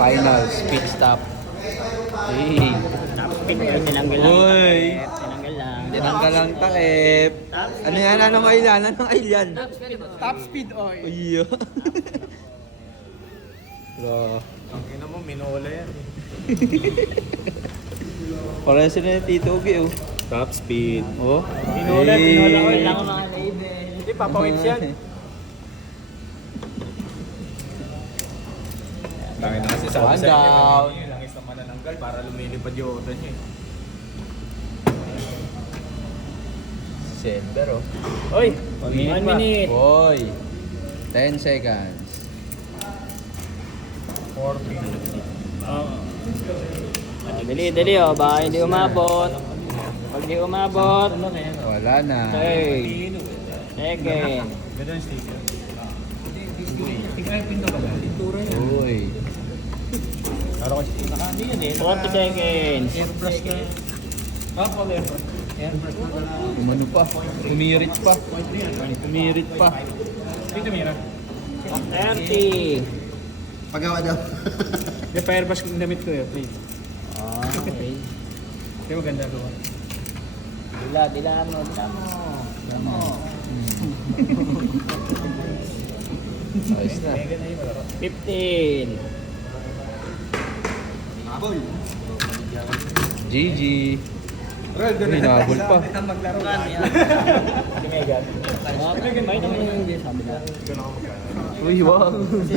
Finals, pit stop. Hey. Top speed oil, tinanggal lang. Uy. Tinanggal lang. Tinanggal lang takip. Ano yan? Anong oil yan? Anong oil yan? Top speed oil. Iyo. Bro. Ang ina mo, minola yan. Para sila yung Tito Ugi, oh. Top speed. Oh. Minola, minola oil. Wala ko mga label. Hindi, papawits yan. Tangin na kasi sabi One sa inyo, down. yung langis na manananggal para lumilipad yung oto niya. Center, oh. Oy! 1 minute. Boy. 10 seconds. 40. Dali, oh. Baka hindi umabot. Pag di umabot, Wala na. 3 second. Ganda yung sticker. Uy. 40 seconds. Umano pa. Umirit pa. Umirit pa. Dito, Mira. 30. Pagawa daw. Yung firebash kung damit ko yun, please. Okay. Di ba ganda ko? Dila mo. Ayos na. 15. Habol. GG. Hinabol pa. Maglaro ka. May naman yung sabi na. Uy, wow.